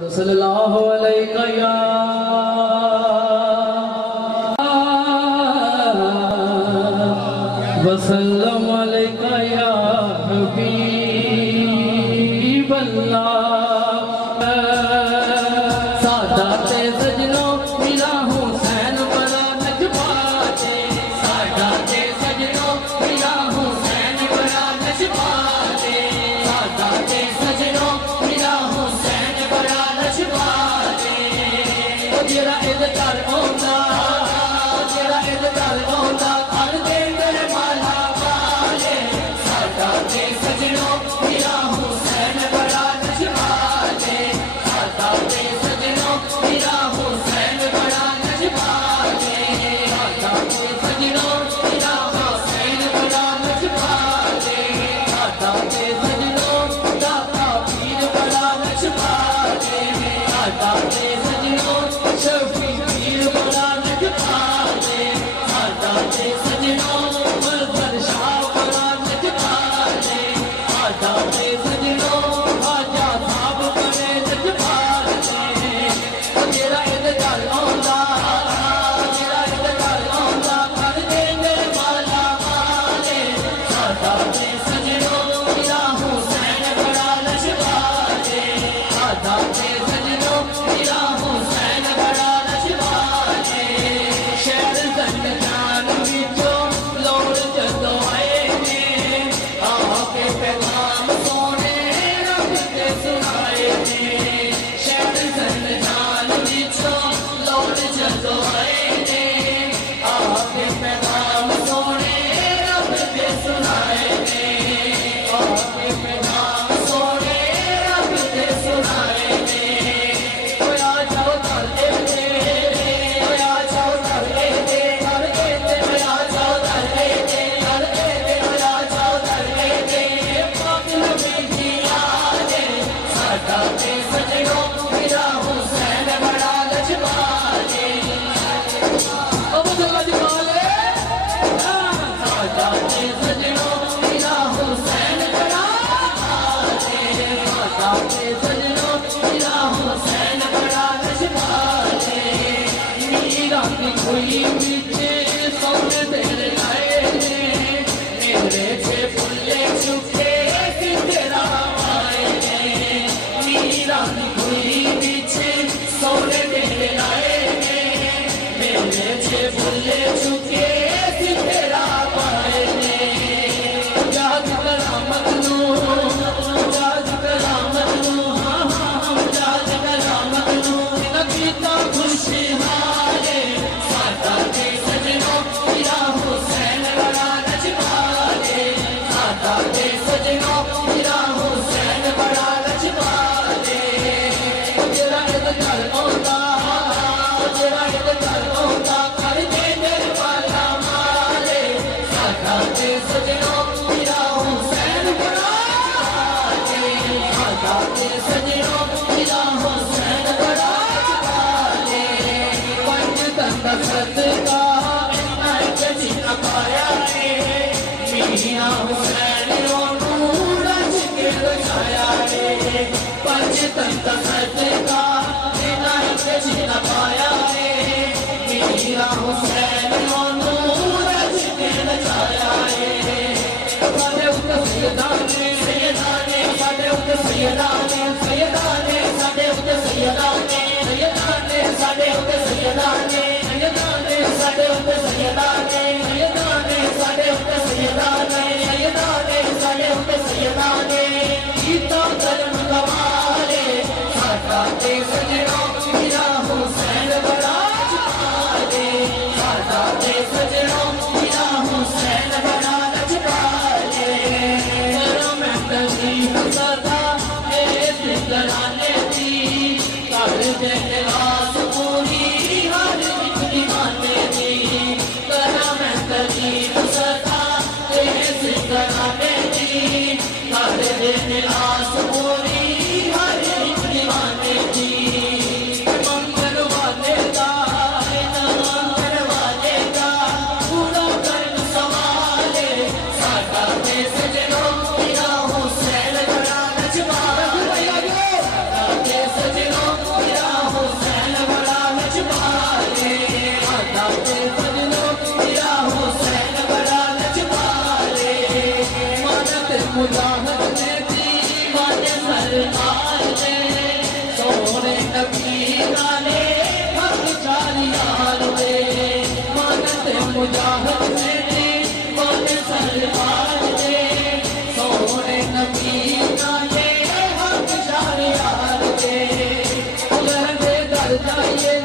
सल्लल्लाहु अलैहि या वसल्लम अलैका या हबीब अल्लाह। सादाते सजनों मिला हुसैन बड़ा नजबाते, सादाते सजनों मिला हुसैन बड़ा नजबाते, सादाते सजनों मिला हुसैन बड़ा नजबाते। ओ जेड़ा इद कर आंदा, जेड़ा इद कर आंदा कर दे मेरे माला वाले, सादाते सजनों मिला हुसैन बड़ा नजबाते, सादाते सजनों मिला हुसैन बड़ा नजबाते, सादाते सजनों मिला हुसैन बड़ा नजबाते, सादाते सजनों दाता पीर बड़ा नजबाते, सादाते सजनों शफी पीर बड़ा नजबाते, सादाते सजनों मरहर शाह बड़ा नजबाते, सादाते सजनों ख्वाजा साहब बड़े नजबाते। ओ जेड़ा इद कर आंदा, जेड़ा इद कर आंदा कर दे मेरे माला वाले, सादाते सजनों मिला हुसैन बड़ा नजबाते, सादाते सजनों मिला हुसैन बड़ा नजबाते। शहर जन्नतान विचों लोड़ जदों आए ने, आके पैगाम सोने रब दे सुनाए ने। शहर जन्नतान विचों लोड़ जदों आए ने, आके पैगाम सोने रब दे सुनाए ने, आके पैगाम सोने रब दे सुनाए ने। ओया जाओ कर दे, ओया जाओ कर दे, कर दे, ओया जाओ कर दे, कर दे, ओया जाओ कर दे। पाक नबी की यादें सादाते सजनों मिला हुसैन बड़ा नजबाते। ओ मुझे नजबाले सादाते सजनों मिला हुसैन बड़ा नजबाते, सादाते सजनों मिला हुसैन बड़ा नजबाते। मीरा की कोई बीचे सौर तेरे लाए ने, मेरे छे फुल्ले चुके तेरा आए ने। मीरा की कोई बीचे सौर तेरे लाए ने, मेरे छे फुल्ले चुके तेरा आए ने। जाग करामत नू, जाग करामत नू, हाँ हाँ हम जाग करामत नू नबीता खुशहाले, सादाते सजनों मिला हुसैन बड़ा नजबाते, सादाते सजनों मिला हुसैन बड़ा नजबाते। ओ जेड़ा इद कर आंदा, जेड़ा इद कर आंदा कर दे मेरे वाला माले, सादाते सजनों मिला हुसैन बड़ा नजबाते, सादाते सजनों मिला हुसैन बड़ा नजबाते। पंज तंदा सदका इन्ना जजी पाया रे, मियां हुसैन ओनू रज के बचाया रे। पंज तंदा सदका इन्ना जजी पाया रे, मियां हुसैन ओनू रज के बचाया रे। साडे उत्ते सैयदाने, सैयदाने साडे उत्ते सैयदाने, सैयदाने साडे उत्ते सैयदाने, सैयदाने साडे उत्ते सैयदाने, सैयदाने साडे उत्ते सैयदाने, सैयदाने साडे उत्ते सैयदाने, सैयदाने साडे उत्ते सैयदाने। गीता करम कमाले सादाते सजनों मिला हुसैन बड़ा नजबाते, सादाते सजनों मिला हुसैन बड़ा नजबाते। करो मैं तकलीफ सदा इस घराने दी, कर दे निवास पूरी हर एक दीवाने दी। करो मैं तकलीफ सदा इस घराने दी, कर दे निवास पूरी हर एक दीवाने दी। मंगल वाले का मंगल वाले का पूरा कर सवाले, सादाते सजनों मिला हुसैन बड़ा नजबाते, सादाते सजनों मुजाहिद मेरे बोले सरकार दे सोने नबी नाले हक शारियार दे उधर दे दर जाइए